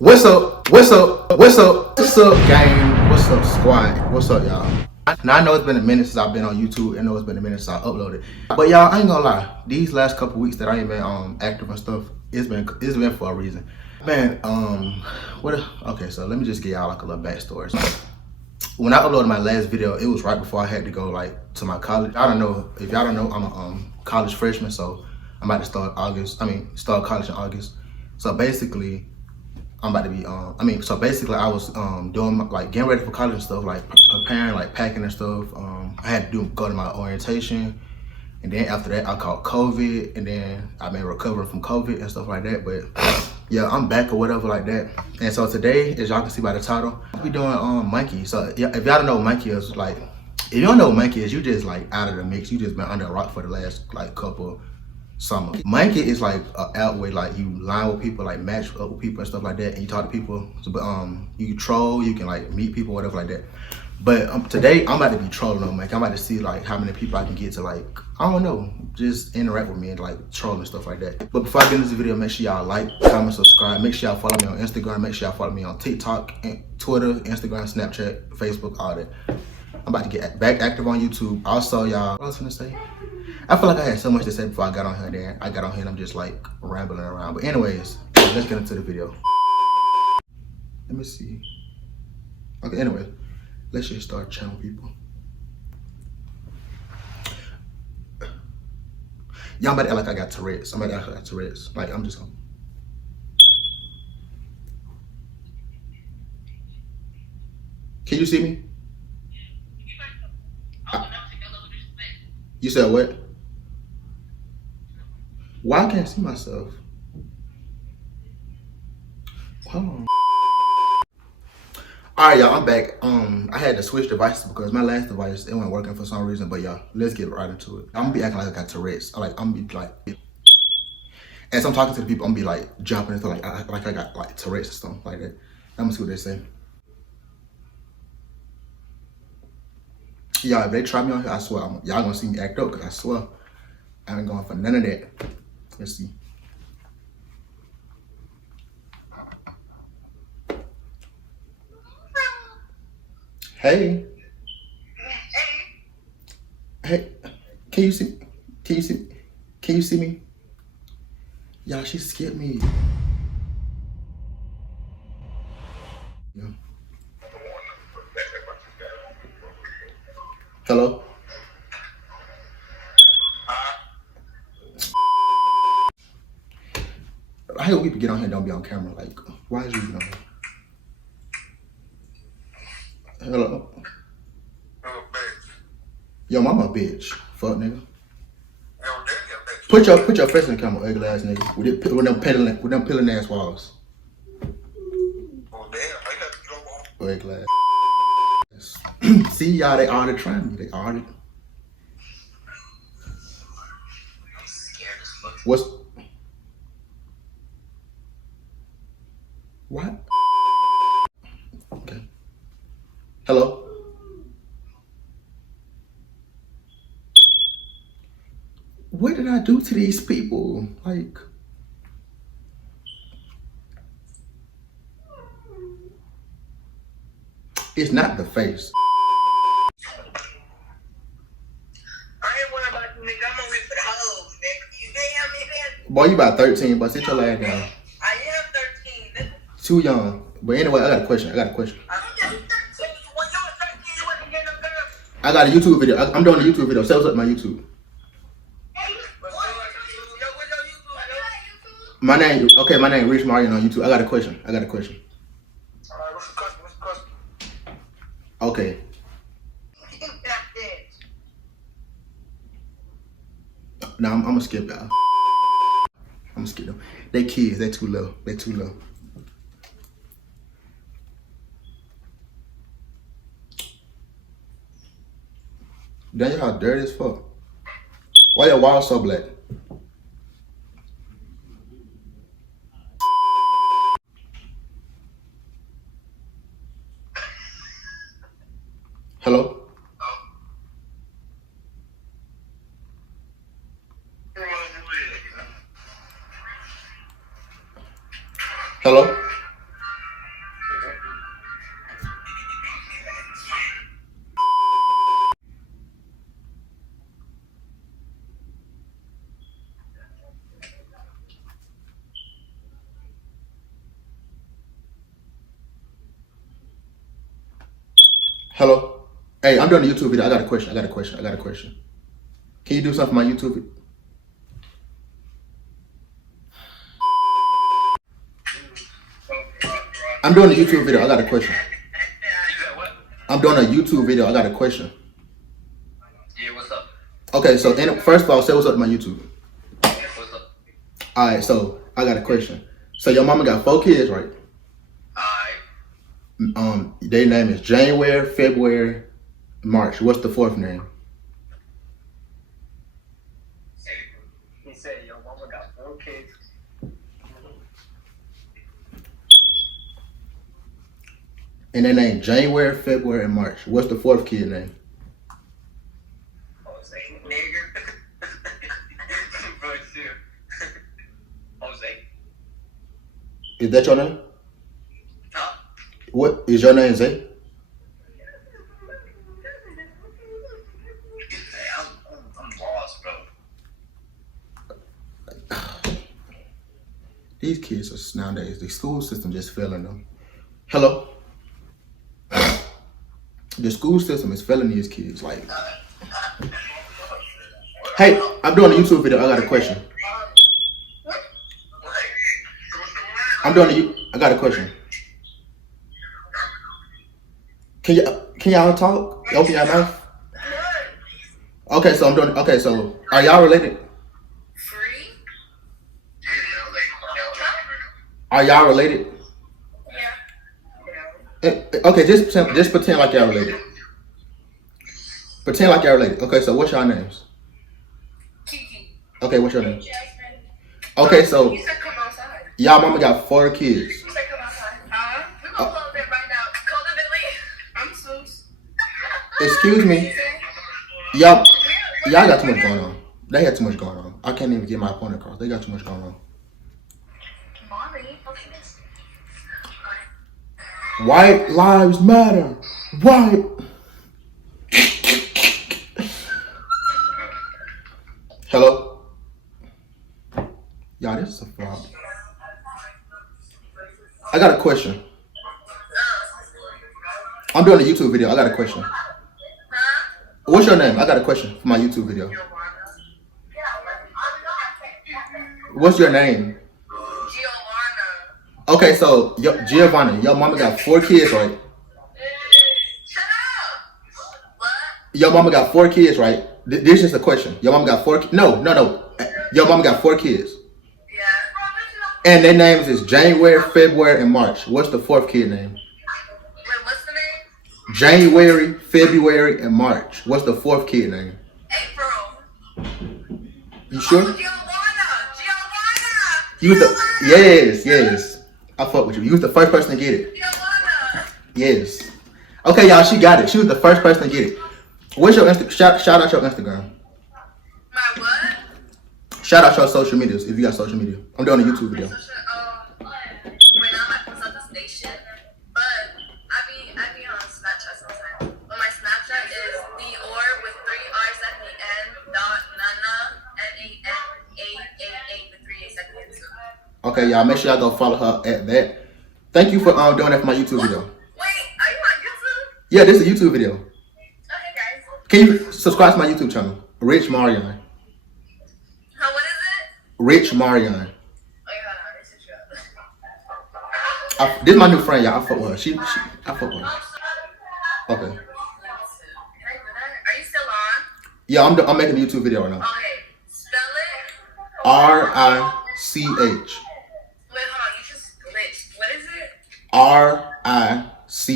What's up? What's up? What's up? What's up, gang? What's up, squad? What's up, y'all? Now I know it's been a minute since I've been on YouTube. I know it's been a minute since I uploaded. But y'all, I ain't gonna lie. These last couple weeks that I ain't been active and stuff, it's been for a reason. Man, okay, so let me just give y'all like a little backstory. So, when I uploaded my last video, it was right before I had to go like to my college. I don't know if y'all don't know, I'm a college freshman, so I'm about to start start college in August. So basically, I'm about to be so basically I was doing like getting ready for college and stuff, like preparing, like packing and stuff. I had to go to my orientation, and then after that I caught COVID, and then I've been recovering from COVID and stuff like that. But yeah, I'm back or whatever like that. And so today, as y'all can see by the title, we doing Monkey. So yeah, if y'all don't know what Monkey is, like if you don't know what Monkey is, you just like out of the mix. You just been under a rock for the last like couple summer. Monkey is like an app where like you line with people, like match up with people and stuff like that, and you talk to people. So, but you troll, you can like meet people, whatever like that. But today I'm about to be trolling on Monkey. I'm about to see like how many people I can get to, like, I don't know, just interact with me and like troll and stuff like that. But before I get into this video, make sure y'all like, comment, subscribe. Make sure y'all follow me on Instagram. Make sure y'all follow me on TikTok, Twitter, Instagram, Snapchat, Facebook, all that. I'm about to get back active on YouTube. Also, y'all, what I was gonna say? I feel like I had so much to say before I got on here. Then I got on here and I'm just like rambling around. But anyways, let's get into the video. Let me see. Okay, anyway, let's just start chatting with people. Y'all about to act like I got Tourette's. I'm about to act like I got Tourette's. Like, I'm just gonna. Can you see me? You said what? Why I can't see myself? Hold on. All right, y'all, I'm back. I had to switch devices because my last device, it wasn't working for some reason. But y'all, let's get right into it. I'm gonna be acting like I got Tourette's. I'm gonna be like, as I'm talking to the people, I'm gonna be like jumping and stuff like I got like Tourette's and stuff like that. I'm gonna see what they say. Y'all, if they try me on here, I swear, y'all gonna see me act up because I swear I ain't going for none of that. Let's see. Hey. Hey. Can you see? Can you see? Can you see me? Y'all, she scared me. Yeah. Hello? I hate when people get on here and don't be on camera. Like, why is you on here? Hello? Yo, mama a bitch. Fuck, nigga. Put your face in the camera, ugly ass nigga. With them peeling ass walls. Ugly ass. See, y'all, they already trying me. They already. What's. What? Okay. Hello? What did I do to these people? Like. It's not the face. Boy, you about 13, but sit your ass down. I am 13. Too young. But anyway, I got a question. I got a YouTube video. I'm doing a YouTube video. Say what's up my YouTube. My name Rich Marion on YouTube. I got a question. Alright, what's the question? Okay. Now I'm gonna skip y'all. I'm gonna skip them. They kids, they too low. Damn, y'all dirty as fuck. Why your wall so black? Hello? Hello? Hello? Hey, I'm doing a YouTube video. I got a question. Can you do something for my YouTube video? I'm doing a YouTube video. I got a question. I'm doing a YouTube video. I got a question. Yeah, what's up? Okay, so first of all, say what's up to my YouTube. What's up? Alright, so I got a question. So your mama got 4 kids, right? Alright. Their name is January, February, March. What's the 4th name? He said your mama got 4 kids. And their name January, February, and March. What's the 4th kid name? Jose. Nigger. Bro, shit. Jose. Is that your name? Huh? What is your name, Zay? Hey, I'm lost, bro. These kids are nowadays, the school system just failing them. Hello? The school system is failing these kids. Like, hey, I'm doing a YouTube video. I got a question. I got a question. Can y'all talk? Open your mouth. Okay, so are y'all related? Are y'all related? Okay, just pretend like y'all related. Pretend like y'all related. Okay, so what's y'all names? Kiki. Okay, what's your name? Okay, so You said come outside. y'all mama got 4 kids. You said come outside. We're gonna close it right now. Close it and leave. I'm Suze. Excuse me. Y'all got too much going on. They had too much going on. I can't even get my point across. They got too much going on. Mommy. White lives matter. White. Hello? Y'all, this is a fraud. I got a question. I'm doing a YouTube video. I got a question. What's your name? I got a question for my YouTube video. What's your name? Okay, so Giovanna, your mama got 4 kids, right? Shut up. What? Your mama got 4 kids, right? This is just a question. Your mama got 4 kids. No. Your mama got 4 kids. Yeah. And their names is January, February, and March. What's the 4th kid name? Wait, what's the name? January, February, and March. What's the 4th kid name? April. You sure? Oh, Giovanna. You was the yes. I fuck with you. You was the first person to get it. Giovanna. Yes. Okay, y'all, she got it. She was the first person to get it. What's your shout out your Instagram? My what? Shout out your social medias if you got social media. I'm doing a YouTube video. Right now I'm at the station, but I be on Snapchat sometimes. But my Snapchat is Dior with 3 R's at the end. Nana NANA888 with 3 A's at the end too. Okay, y'all, make sure y'all go follow her at that. Thank you for doing that for my YouTube video. Wait, are you on YouTube? Yeah, this is a YouTube video. Okay, guys. Can you subscribe to my YouTube channel? Rich Marion. What is it? Rich Marion. Oh, yeah, this is true. This is my new friend, y'all. I fuck with her. I fuck with her. Okay. Can I do that? Are you still on? Yeah, I'm making a YouTube video right now. Okay, spell it. RICH. Wait, hold on, you just glitched. What is it?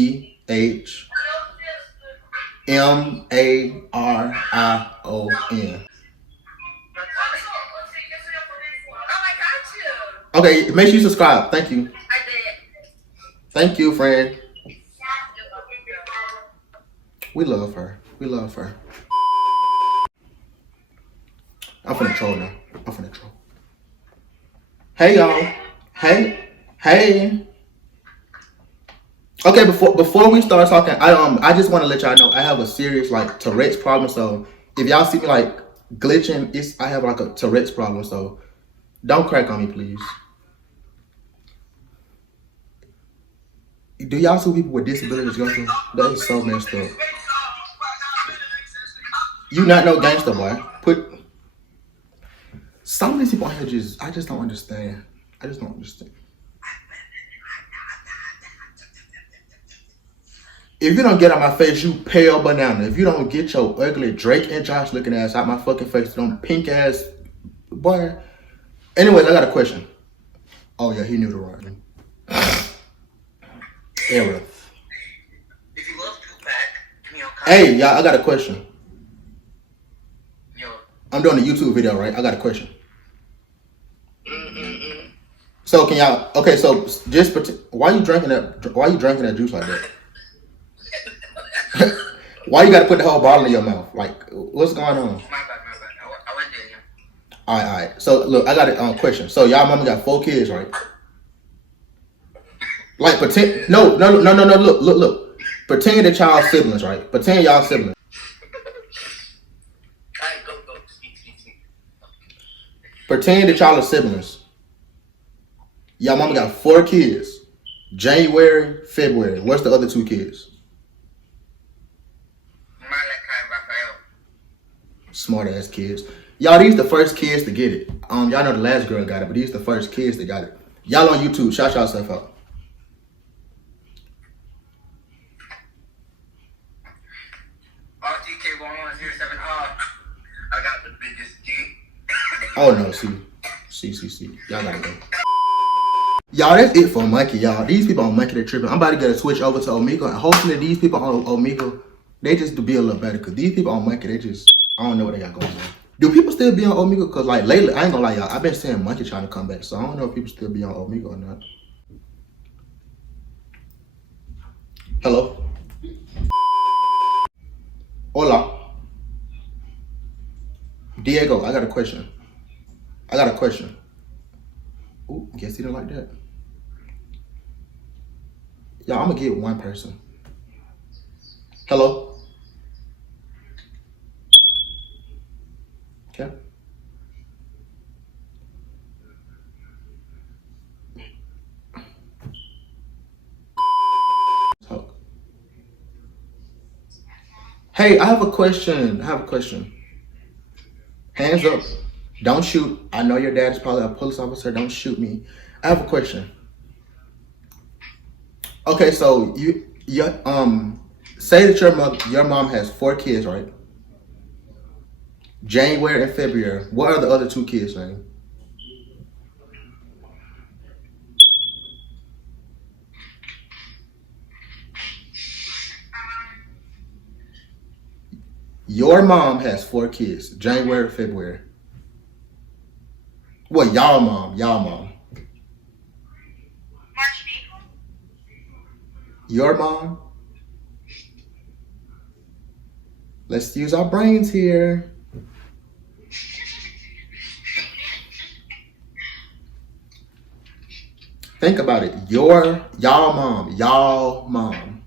RICH MARION. Oh, I got you. Okay, make sure you subscribe. Thank you. I did. Thank you, friend. We love her. I'm finna troll now. Hey, y'all. Hey. Okay, before we start talking, I just want to let y'all know I have a serious like Tourette's problem. So if y'all see me like glitching, I have like a Tourette's problem. So don't crack on me, please. Do y'all see people with disabilities go through? That is so messed up. You not no gangster, boy. Some of these people out here I just don't understand. I just don't understand. If you don't get out my face, you pale banana. If you don't get your ugly Drake and Josh looking ass out my fucking face, them pink ass, boy. Anyways, I got a question. Oh yeah, he knew the right one. Error. If you love Tupac, you know, Hey, y'all, I got a question. yo, I'm doing a YouTube video, right? I got a question. So can y'all? Okay, so just pretend, why you drinking that juice like that? Why you got to put the whole bottle in your mouth? Like, what's going on? my bad. I went there, yeah. All right. So look, I got a question. So y'all mama got 4 kids, right? Like pretend. No. Look. Pretend that y'all siblings, right? Pretend y'all siblings. Alright, go. Speak. Pretend that y'all are siblings. Y'all mama got 4 kids. January, February. What's the other 2 kids? Malachi, Raphael. Smart ass kids. Y'all, these the first kids to get it. Y'all know the last girl got it, but these the first kids that got it. Y'all on YouTube, shout yourself out. RTK1107R. I got the biggest G. Oh no, see. Y'all gotta go. Y'all, that's it for Monkey, y'all. These people on Monkey, they're tripping. I'm about to get a switch over to Omegle, and hopefully these people on Omegle, they just to be a little better. Cause these people on Monkey, they just, I don't know what they got going on. Do people still be on Omegle? Cause like lately, I ain't gonna lie, y'all, I've been seeing Monkey trying to come back, so I don't know if people still be on Omegle or not. Hello? Hola. Diego, I got a question. Ooh, guess he didn't like that. Y'all, I'm gonna get one person. Hello? Okay. Talk. Hey, I have a question. Hands up. Don't shoot. I know your dad is probably a police officer. Don't shoot me. I have a question. Okay, so say that your mom has 4 kids, right? January and February. What are the other 2 kids' name? Your mom has 4 kids. January, February. Well, y'all mom. March and April? Your mom. Let's use our brains here. Think about it. Y'all mom.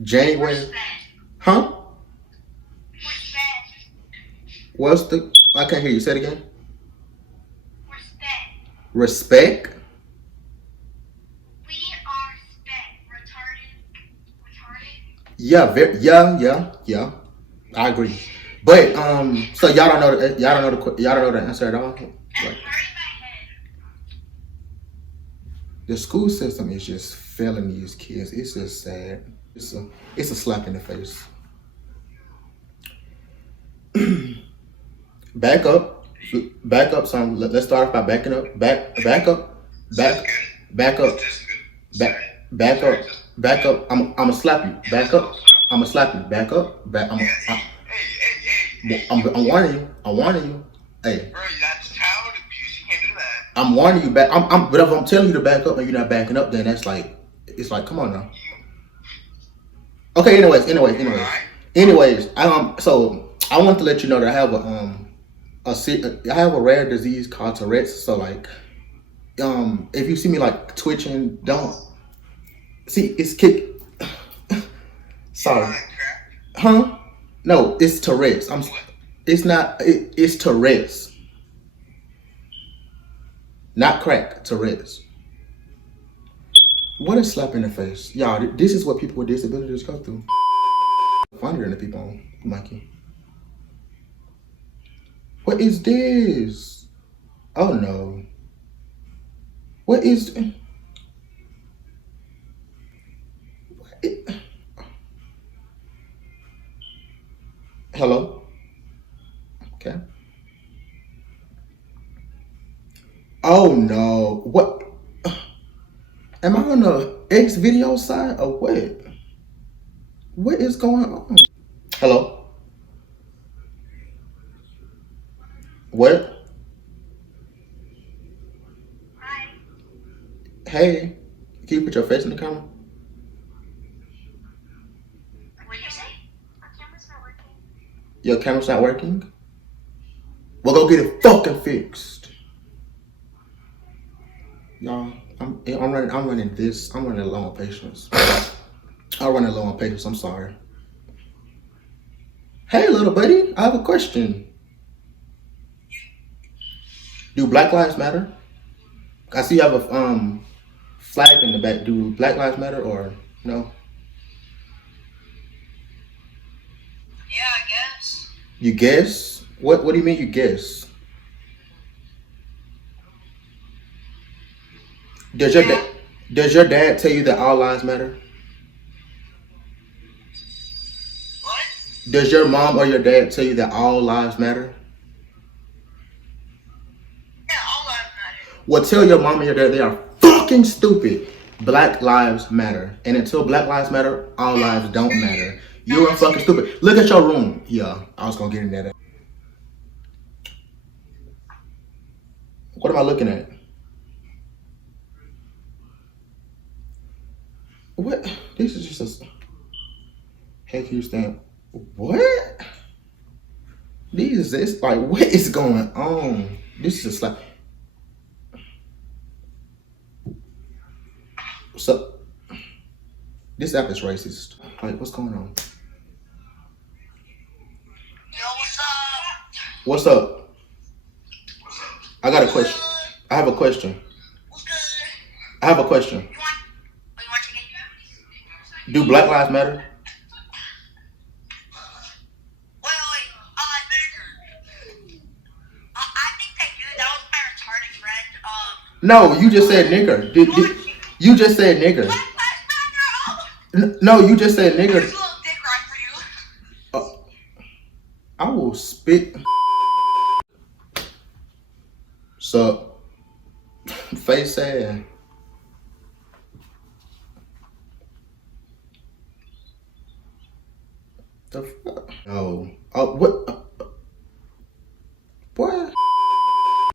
January. Huh? What's the? I can't hear you. Say it again. Respect. We are retarded. Yeah. I agree. But so y'all don't know the answer at all. Like, the school system is just failing these kids. It's just sad. It's a slap in the face. Back up, son. Let's start off by backing up. Back up. I'm gonna slap you. Back up. I'm gonna slap you. Back up. I'm warning you. Hey. Bro, that's child abuse. You can't do that. I'm warning you back. But if I'm telling you to back up and you're not backing up, then that's like, it's like, come on now. Okay. Anyways. So I want to let you know that I have I have a rare disease called Tourette's. So like, if you see me like twitching, don't see it's kick. Sorry. Huh? No, it's Tourette's. It's not. It's Tourette's. Not crack. Tourette's. What a slap in the face. Y'all, this is what people with disabilities go through. Funnier than the people on Mikey. What is this? Oh no. What is... Hello? Okay. Oh no. What? Am I on the X video side or what? What is going on? Hello? What? Hi. Hey, can you put your face in the camera? What did you say? Our camera's not working. Your camera's not working? Well, go get it fucking fixed. Y'all, I'm running low on patience. I'm running low on patience, I'm sorry. Hey, little buddy, I have a question. Do Black Lives Matter? I see you have a flag in the back. Do Black Lives Matter or no? Yeah, I guess. You guess? What do you mean you guess? Does your dad tell you that all lives matter? What? Does your mom or your dad tell you that all lives matter? Yeah, all lives matter. Well, tell your mom and your dad they are fucking stupid. Black lives matter. And until Black lives matter, all lives don't matter. You're fucking stupid. Look at your room. Yeah, I was gonna get into that. What am I looking at? What? This is just a... Hey, can you stand? What? It's like, what is going on? This is like... So, this app is racist. Like, what's going on? Yo, what's up? What's up? I got a question. I have a question. What's good? I have a question. You want chicken? Do Black Lives Matter? Wait. I think they do. That was my retarded friend. No, you just said nigger. You just said nigger. Black Lives Matter. No, you just said nigger. There's a little dick right for you. I will spit. So, face sad. The fuck? No. Oh, what? What?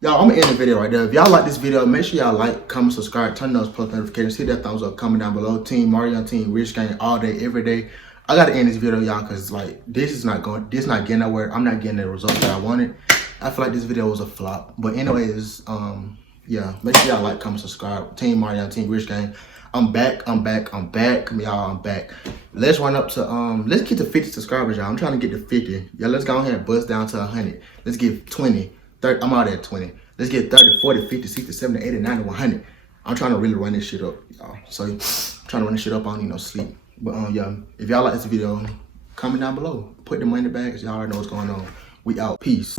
Y'all, I'm gonna end the video right there. If y'all like this video, make sure y'all like, comment, subscribe, turn those post notifications, hit that thumbs up, comment down below. Team Mario, Team Rich Gang, all day, every day. I gotta end this video, y'all, cause like this not getting nowhere. I'm not getting the results that I wanted. I feel like this video was a flop. But anyways, yeah, make sure y'all like, comment, subscribe. Team Mario, Team Rich Gang. I'm back. Y'all, I'm back. Let's run up to let's get to 50 subscribers, y'all. I'm trying to get to 50. Yeah, let's go ahead and bust down to 100. Let's get 20. 30, I'm out at 20. Let's get 30, 40, 50, 60, 70, 80, 90, 100. I'm trying to really run this shit up, y'all. So I'm trying to run this shit up on, sleep. But yeah, if y'all like this video, comment down below. Put the money in the bags. Y'all already know what's going on. We out. Peace.